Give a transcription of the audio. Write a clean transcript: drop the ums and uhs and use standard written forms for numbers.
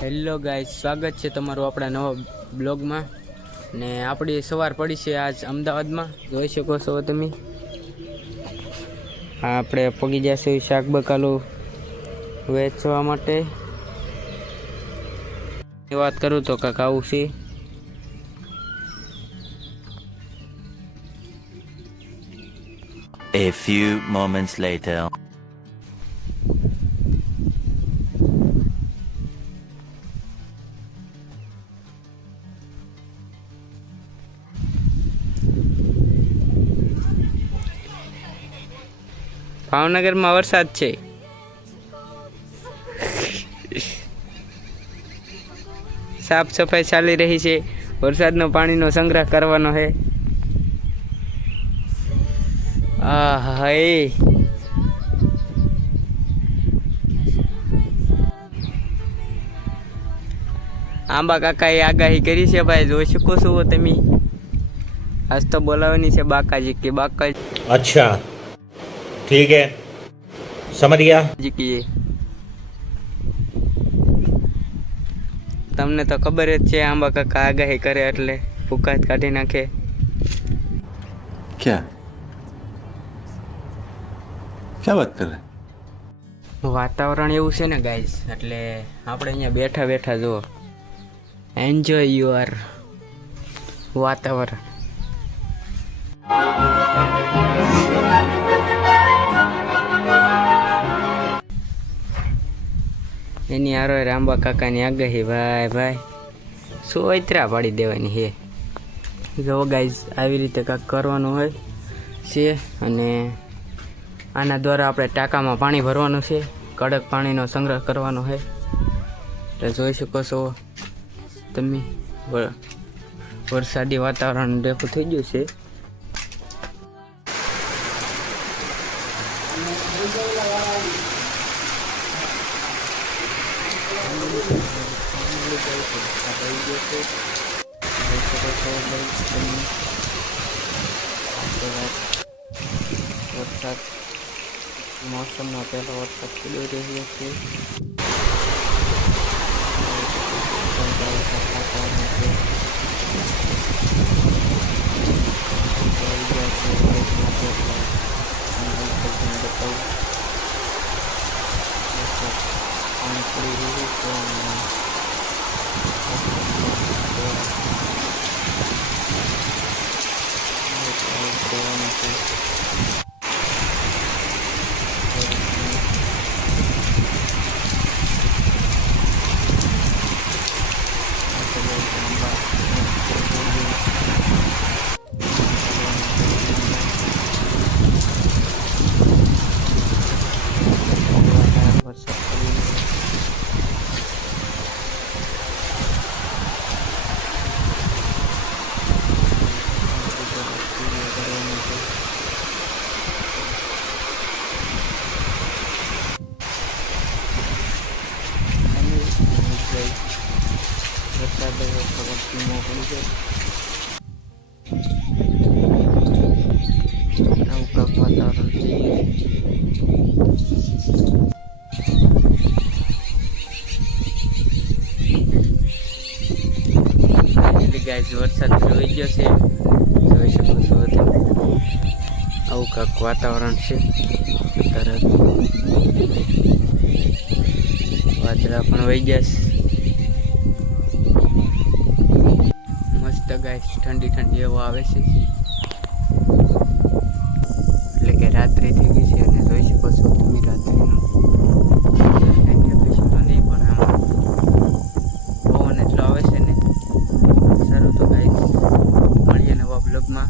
Hello guys, સ્વાગત છે તમારું આપણા નવા બ્લોગમાં. ને આપણી સવાર પડી છે આજ અમદાવાદમાં, જોઈ શકો છો તમે. આપણે પગી જશે શાક બકાલું વેચવા માટે. વાત કરું તો કાંક આવું છે. A few moments later. ભાવનગરમાં વરસાદ છે. સાફ સફાઈ ચાલી રહી છે. વરસાદનો પાણીનો સંગ્રહ કરવાનો છે. આંબા કાકાએ આગાહી કરી છે ભાઈ, જોઈ શકો છો તમે. આજ તો બોલાવવાની છે બાકાજી કે બાકાજી. अच्छा ठीक है, समझ गया। કી તમને તો ખબર જ છે, આંબા કાકા આગાહી કરે એટલે ફૂંકાત કાઢી નાખે. क्या क्या बात कर रहे हैं? વાતાવરણ એવું છે ને ગાઈસ, એટલે આપણે અહીંયા બેઠા બેઠા જુઓ, એન્જોય યુઅર વાતાવરણ. એની હારો આંબા કાકાની આગાહી. ભાઈ ભાઈ સોયત્રા પાડી દેવાની છે. જો ગાઈસ, આવી રીતે કાંઈક કરવાનું હોય છે. અને આના દ્વારા આપણે ટાંકામાં પાણી ભરવાનું છે. કડક પાણીનો સંગ્રહ કરવાનો છે. એટલે જોઈ શકો છો તમે, વરસાદી વાતાવરણ ડેપું થઈ ગયું છે. વરસાદ મોસમનો પહેલો વરસાદ પડી રહ્યો છે. ગાઈસ, વરસાદ જોઈ ગયો છે, જોઈ શકો છો તમે. આવું કાંક વાતાવરણ છે. તરત વાદળા પણ વહી ગયા છે. મસ્ત ગાઈસ, ઠંડી ઠંડી હવા આવે છે. એટલે કે રાત્રિ થઈ ગઈ છે અને જોઈ શકો છો તમે રાત્રિનું તો નહીં, પણ આમ પવન એટલો આવે છે ને. સારું તો ગાઈસ, મળીએ નવા બ્લોગમાં.